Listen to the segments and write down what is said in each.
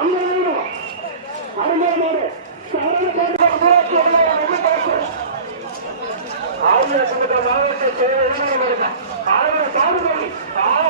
ஐம்பதாயிரம் அருமையான மாடு அஇஅதிமுக மாவட்ட செயலாளர் ஆயிரம் சாகுபடி அதே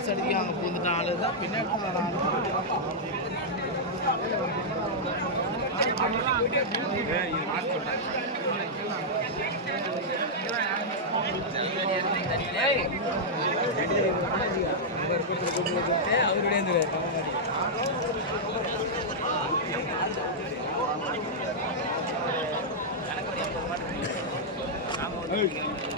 யார் வீட்டில் அங்கே பூந்துட்ட ஆள் தான் பின்னாடி அவருடைய ए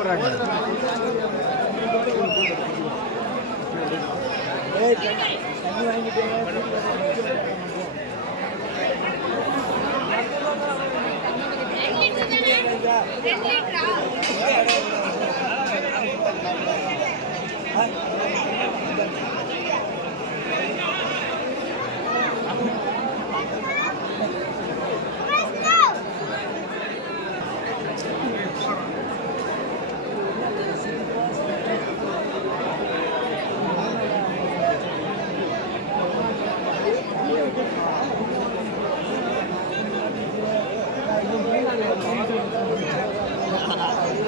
கூப்பிடுறாங்க Thank you.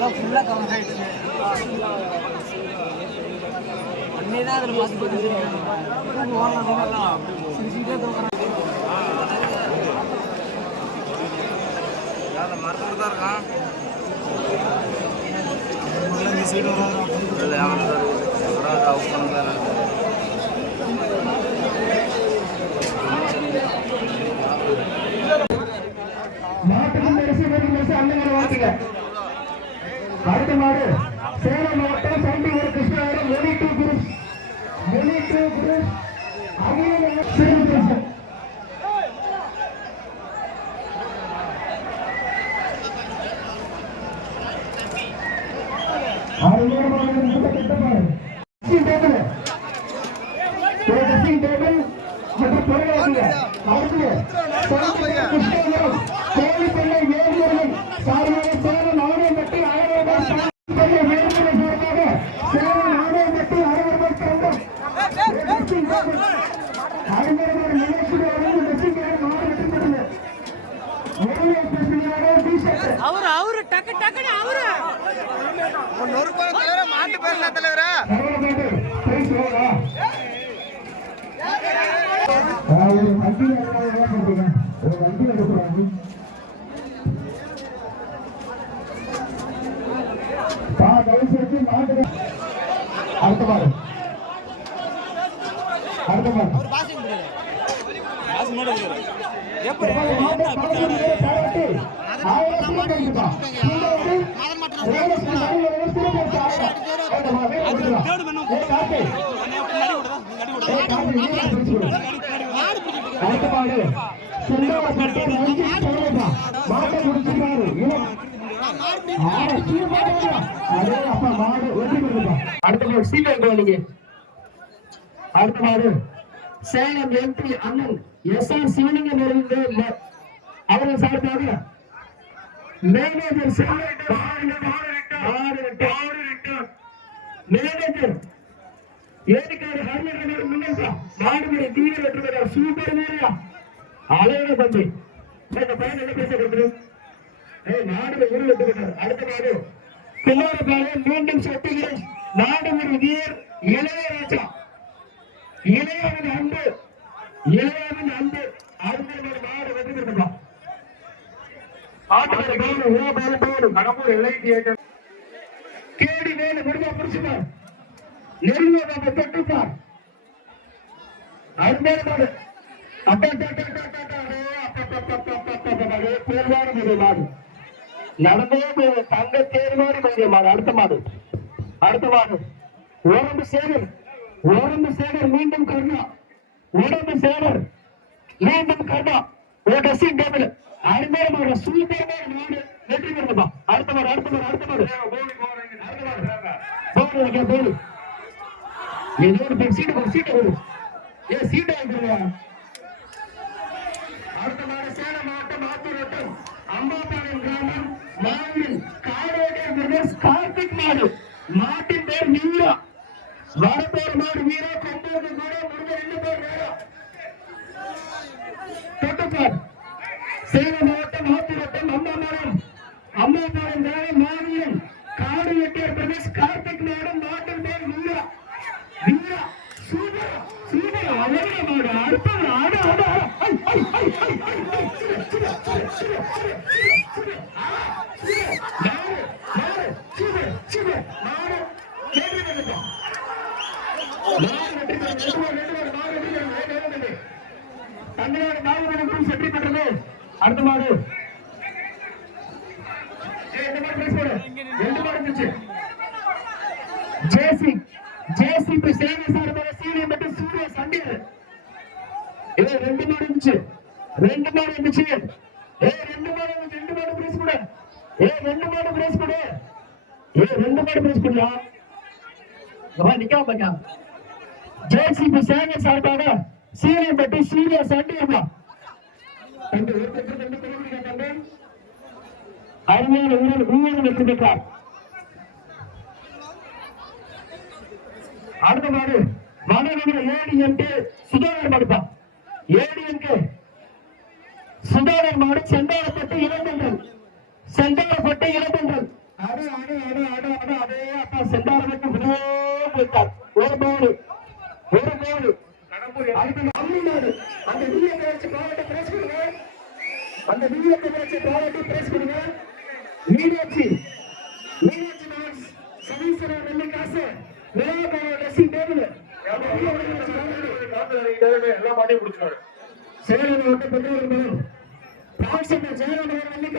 தான் ஃபுல்லாக கவர் ஆகிடுச்சு அண்ணே தான் அதில் மாற்றி போட்டு சிறு சிறு தோக்குறாங்க மரத்தில் தான் இருக்கான். இந்த சைடு வராது அவனுக்கு அவுட் பண்ணுறது மாடு சேலம் மாவட்டம் சண்டிகர் கிருஷ்ணாவரம் மொழி டூ குரூப் மொழி டு குரு அகில அடுத்த மாடு அடுத்த மாடு மாட்டை மாடு சீட் எடுக்கணும் அடுத்த மாடு சேலம் எம்பி அண்ணன் எஸ் ஆர் சிவலிங்கம் அவர்கள் அவர்கள் சார்பாக மேனேஜர் மேனேஜர் ஏரிக்காடு ஹரிநகர் முன்னேற்றா மாடுபடி தீவிர வெற்றி சூப்பர் வீரா அழகான தம்பி. இந்த பையன் என்ன பேச கொடுத்துரு ஏய் நாடு ஒரு அடுத்த நாடு பிள்ளாரப்பாளையம் மீண்டும் சட்டுகிறேன். நாடு ஒரு இளைய இளையராஜா இளையவன் அன்பு இளையவன் அன்பு அருமையான மாடு வெற்றி பெற்றோம் ஆட்டுக்கார ஓ கடம்பூர் எல்ஐடி ஏஜென்ட் கேடி வேலு முருகா புடிச்சுப்பார் நெருங்க நம்ம தொட்டுப்பார் அருமையான மாடு நடந்தே தங்க தேர்வாரி மீது மாடு அடுத்த மாடு அடுத்த மாடு உடம்பு சேகர் உடம்பு சேகர் மீண்டும் கருணா. உடம்பு சேகர் மீண்டும் கருணா. ஒரு ட்ரெஸ்ஸிங் டேபிள் அருமையான மாடு சூப்பர் மாடு வெற்றி பெறுதுப்பா அடுத்த மாடு அடுத்த மாடு அடுத்த மாடு அடுத்த மாடு போடு வைக்க போடு ஏதோ ஒரு சீட்டு ஒரு சீட்டு வரும் ஏ சீட்டை வைக்கிறா அடுத்த மாடு சேலம் மாவட்டம் ஆத்தூர் வட்டம். அம்பாபாளையம் கிராமம் காரோடர் பிரதர்ஸ் கார்த்திக் மாடு. மாட்டின் பேர் வீரா வரப்போர் மாடு வீரா கொம்போது கூட முடிஞ்ச ரெண்டு பேர் வீரா தொட்டுப்பார் சேலம் மாவட்டம் ஆத்தூர் வட்டம் அம்பாபாளையம் அம்பாபாளையம் கிராமம் மாவியன் காடு வெட்டியர் பிரதேஷ் கார்த்திக் மாடு மாட்டின் பேர் வீரா வீரா சூப்பர் சூப்பர் அழகிய மாடு அடுத்தது ஆடு ஆடு ஆடு ஐ, ஐ, ஐ, ஐ, ஐ, ஐ, சிறு, சிறு, சிறு, சிறு, சிறு, சிறு, சிறு, ஆ, சிறு, மாடு, மாடு, சிறு, சிறு, மாடு, வெற்றி பெற்றுட்டோம். மாடு வெற்றி பெற்றது. ரெண்டு பேர், ரெண்டு பேர், மாடு வெற்றி பெற்றது. ஏய், வேணும் தம்பி. தமிழ்நாடு மாவட்டம் குரூப்ஸ் வெற்றி பெற்றது அடுத்த மாடு ஏய், இந்த மாடு பிரைஸ் போடு. ரெண்டு மாடு இருந்துச்சு ஜேசி ஜேசிபி சேவை மட்டும் சூரிய சண்டீர் ஏ ரெண்டு மாடு இருந்துச்சு. ரெண்டு மாடு இருந்துச்சு. ஏ ரெண்டு மாடு இருந்துச்சு ரெண்டு மாடு பிரைஸ் கொடு ஏ ரெண்டு மாடு பிரைஸ் கொடு ஏ ரெண்டு மாடு பிரைஸ் கொடுயா வா நிக்காம பாக்கா. ஜேசிபி சேவை சார்பாக சீனியர் மற்றும் சூரிய சண்டீர் தம்பி ஒரு பக்கம் ரெண்டு பக்கம் தம்பி? அருமையான உயிரில் உயிரில் வெற்றி பெற்றார். அடுத்த மாடு. வடநகர ஏடிஎம்கே சுதாகர் மாடுப்பா ஏடிஎம்கே சுதாகர் மாடு செந்தாரப்பட்டு இளந்தன்றல் செந்தாரப்பட்டு இளந்தன்றல் அடு அடு அடு அடு அடு அதே அப்பா செந்தாரப்பட்டு விடவே போயிட்டார் ஒரு மாடு ஒரு மாடு. அந்த நீங்க வச்சு மாவட்ட பிரஸ் பண்ணுங்க அந்த வீடியோ கவரேஜ் பாராட்டி பிரைஸ் கொடுங்க. மீடியாச்சி மீடியாச்சி மேக்ஸ் சதீஸ்வர வெள்ளி காசு விளையாட்டு டேபிள் எல்லாம் மாட்டி கொடுத்துருவாரு சேலம் விட்டு பெற்றோர்கள் மனம் ராட்சன் ஜெயராமன் வெள்ளி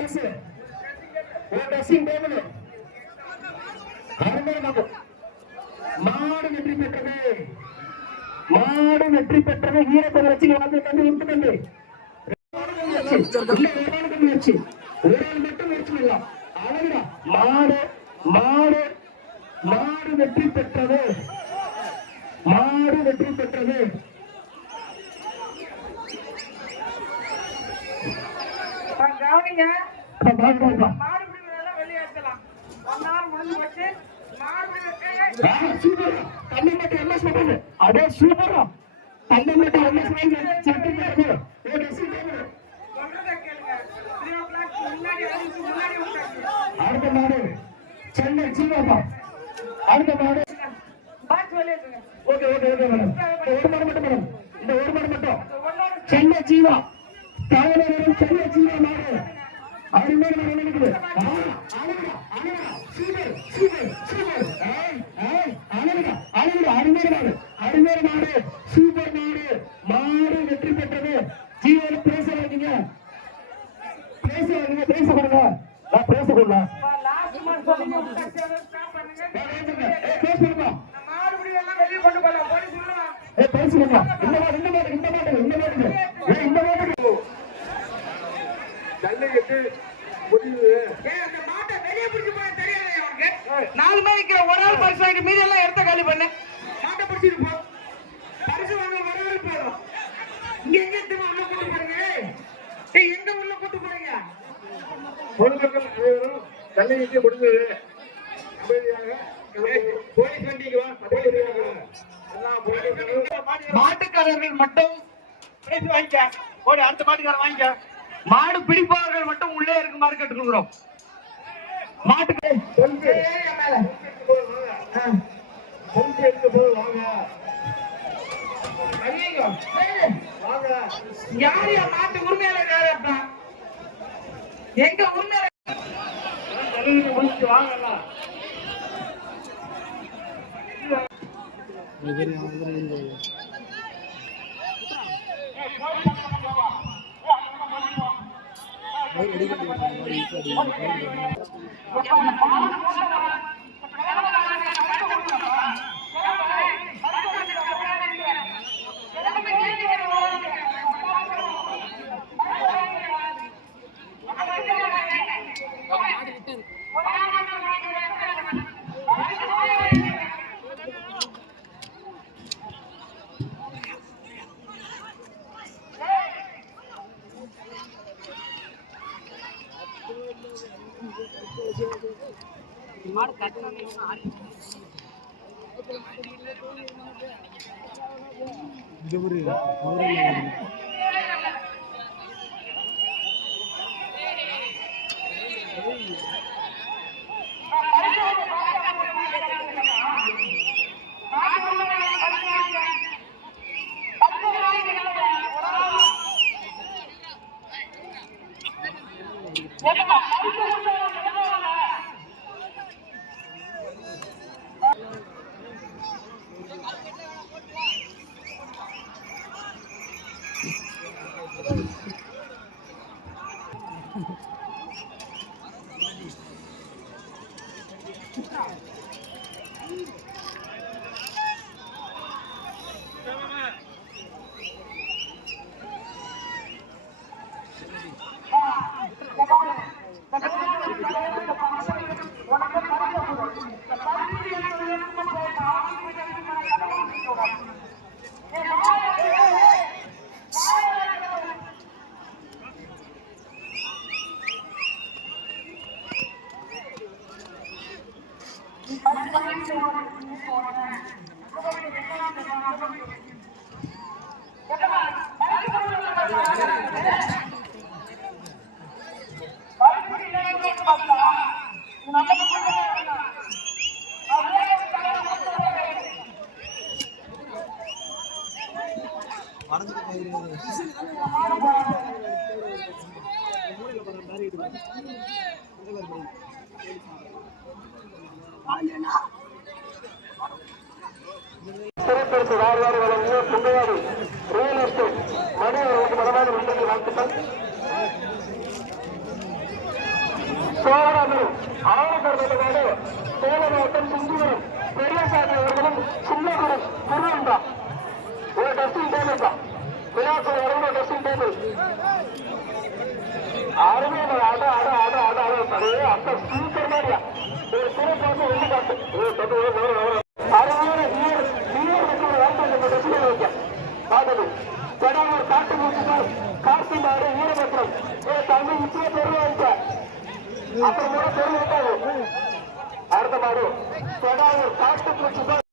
ஒரு மாடு வெற்றி பெற்றது மாடு வெற்றி பெற்றது வீரத்தை வச்சு வாழ்ந்து தந்து விட்டு தந்து முயற்சி ஒரு ஆள் மட்டும் முயற்சி அழகுடா மாடு மாடு மாடு வெற்றி பெற்றது. மாடு வெற்றி பெற்றது. கவனிங்க. மாடு வெளியேற்றலாம் முடிஞ்சு மட்டும் என்ன சொல்றது? அதே சூப்பரா. தண்ணி மட்டும் என்ன சொல்றது? அடுத்த மாடு. சென்னை சீவாப்பா அடுத்த மாடு. Okay okay okay madam. ஒரு மாடு மட்டும் மேடம். இந்த ஒரு மாடு மட்டும். ஒன்னோட சென்னை ஜீவா. தலைவரும் சென்னை ஜீவா மாடு. அருமையான மாடு இருக்குது ஆ, அழகுடா, அழகுடா, சூப்பர், சூப்பர், சூப்பர். ஏய், ஏய், அழகுடா, அழகுடா, அருமையான மாடு, அருமையான மாடு, சூப்பர் மாடு, மாடு வெற்றி பெற்றது ஜீவன் பேச வைக்கீங்க பேச வைக்கீங்க பேச கொடுங்க நான் பேச கொடுங்க லாஸ்ட் மந்த் சொல்லுங்க ஸ்டாப் பண்ணுங்க பேச கொடுங்க மாடு பிடிக்கிறதெல்லாம் வெளியே கொண்டு போகலாம் போலீஸ் சொல்லுவாங்க ஏய் பேசுங்க இந்த மாடு இந்த மாடு இந்த மாடு இந்த மாடு ஏய் இந்த மாடு ஜல்லிக்கட்டு முடியுது ஏய் அந்த மாட்டை வெளியே பிடிச்சு போக தெரியாது அவனுக்கு நாலு பேர் இருக்கிற ஒரு ஆள் பரிசு வாங்கிட்டு மீதி எல்லாம் இடத்த காலி பண்ணு மாட்டை பிடிச்சிட்டு போ பரிசு வாங்க வரவே போதும் இங்க எங்க திரும்ப உள்ள கூட்டு போறீங்க ஏய் எங்க உள்ள கூட்டு போறீங்க பொதுமக்கள் முடிஞ்சது. அமைதியாக. போலீஸ் வண்டிக்கு வா. மாட்டுக்காரர்கள் மட்டும் பேசி வாங்கிக்க. ஓடி அடுத்த மாட்டுக்காரர் வாங்கிக்க. மாடு பிடிப்பவர்கள் மட்டும் உள்ளே இருக்குமாறு கேட்டுக்கிறோம் மாட்டுக்கு யார் மாட்டு உரிமையாளர் எங்க உரிமையாளர் எழுதி முடிச்சு வாங்கலாம். Thank you. உனக்கு சிறப்பிற்கு வாரியார் வழங்கிய புண்ணையாடி ரியல் எஸ்டேட் மணி அவர்களுக்கு மனமான உள்ளிட்டு வாழ்த்துக்கள். சோழராமரும் ஆவணக்காரர்களோடு சேலம் மாவட்டம் சிந்துவரம் பெரியசாமி அவர்களும் சின்னகுரம் குருவன்பா ஒரு டஸ்டிங் டேமேஜ் விழாக்குள் வரும்போது டெஸ்டிங் டேபிள் அருமையான அட அட அட அட அட பழைய அந்த சூப்பர் மாதிரியா ஒரு சிறப்பு சிறப்பாக வெள்ளி காட்டு அருமையான நீர் நீர் வைக்கிற வாய்ப்பு இந்த டெஸ்டிங் வைக்க பாடலு பெடாமூர் காட்டு மூச்சுகள் காசி மாறு ஈரமற்றம் ஒரு தம்பி இப்பயே பெருவாய்க்க அப்புறம் கூட பெரிய இருக்காது அடுத்த மாடு பெடாமூர் காட்டு மூச்சுகள்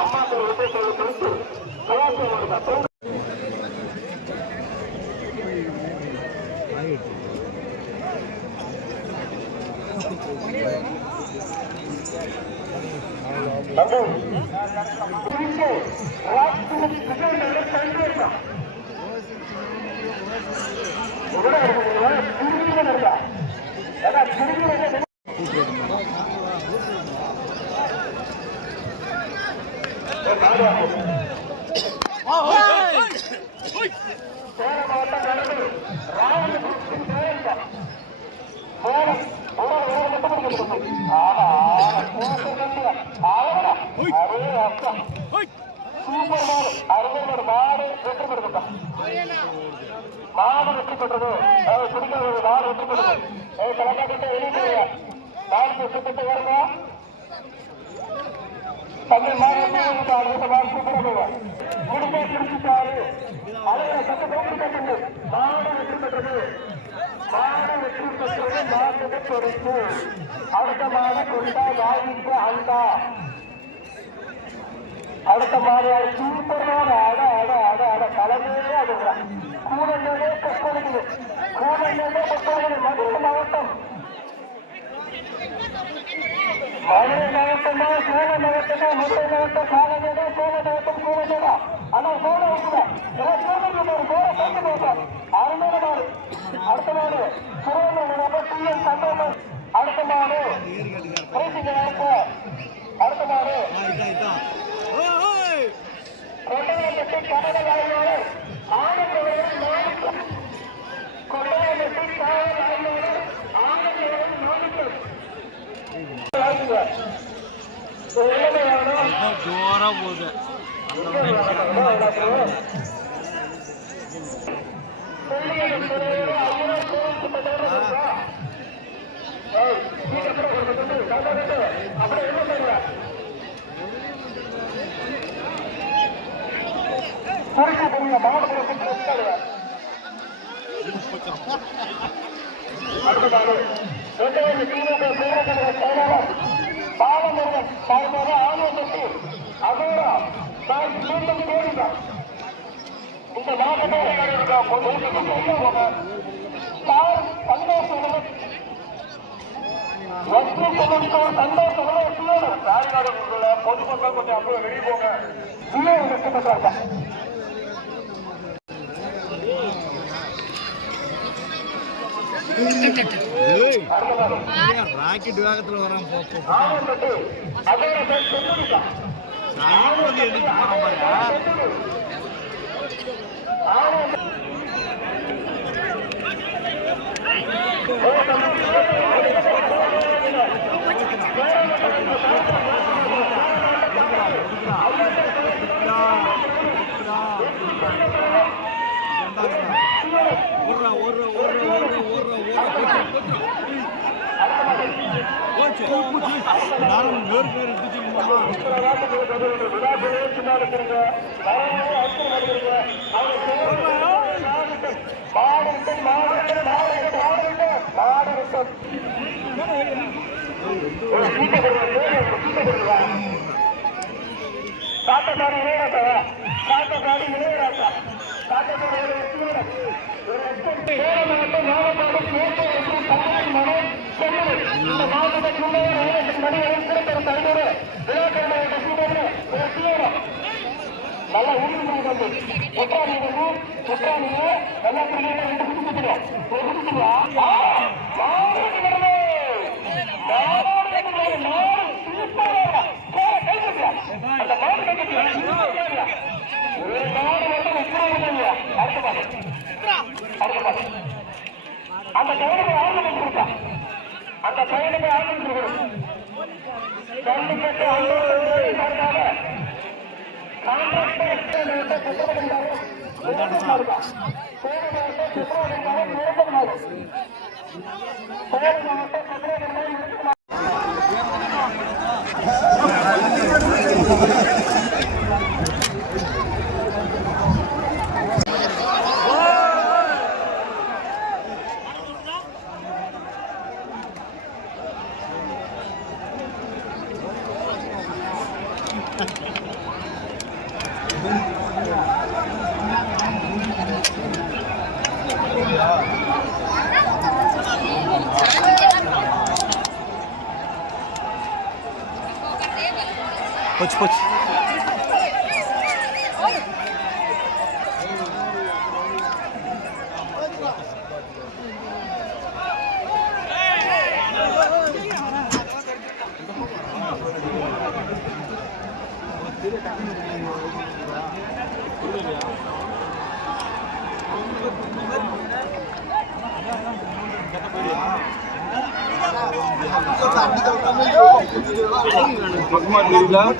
அம்மா விட்டு சொல்லி கொடுத்து மாடு வெற்றி பெற்றது. பிடிக்கிறது மாடு வெற்றி பெற்றது. கலக்காக்கிட்ட வெளியே மாடு வெற்றி பெற்று வருங்க. வெற்றி பெற்று அடுத்த மாடு சூப்பராக போங்க. குடும்ப பிடிச்சிட்டாரு அதை சட்ட கட்டுங்க. மாடு வெற்றி பெற்றது. மாடு வெற்றி பெற்றது மாட்டுக்கு பொறுப்பு அடுத்த மாடு கொண்டா வாங்கிட்டு அண்டா அடுத்த மாடு சூப்பரான அட அட அட அட கலந்தே அதுதான் கூடலே கொக்கொடுக்குது கூடலே கொக்கொடுக்குது மதுரை மாவட்டம். மதுரை மாவட்டமா சேலம் மாவட்டமா மதுரை மாவட்டம் காலமேடா சேலம் மாவட்டம் கூடலேடா ஆனா சோழ இருக்குதா சோழ சோழ சேர்த்து போட்டார் அருமையான மாடு. அடுத்த மாடு. சுரேந்திரன் டிஎன் தந்தோமன் அடுத்த மாடு. பேசிக்க அடுத்த மாடு. கொட்டையம்பட்டி கனக தான் போகுது. அப்புறம் என்ன பண்ணுற குறுக்கு அடுத்ததாக பாலமுருகன் சார்பாக அகோரா நான் மீண்டும் கேளுங்கள் இந்த மாவட்ட சந்தோஷம் வெற்றி கொண்டிருக்கும் சந்தோஷம் தாய்நாடு பொதுமக்கள் கொஞ்சம் அப்படியே வெளியே போங்க. உள்ளே பெற்றாங்க ராக்கெட் வேகத்தில் வரான் போப்போ ஆனந்தத்து அகோரா சென்றுவிட்டா வந்து எடுத்து போறான் பாரு ஓடுறா ஓடுற ஓடுற நானும் வேறு பேர் மாடு இளையராஜா காட்டத்தோட ஒரு வெற்றியோட ஒரு எட்டு ஏழு மாவட்டம் நாகப்பட்டினம் மேற்கு வடக்கு தமிழக மனம் சென்னை இந்த மாவட்டத்தில் நல்லா ஊருக்கு ஒற்றாணி வந்து நல்லா ரெண்டு குட்டி ஒரு குட்டி அந்த மாடு கை குத்துறா ஒரு நாடு வந்து உட்கார்ந்து அடுத்த பாட்டு அடுத்த பாட்டு அந்த பையனுக்கு ஆரம்பிச்சு கொடுத்தா அந்த பையனுக்கு Bak,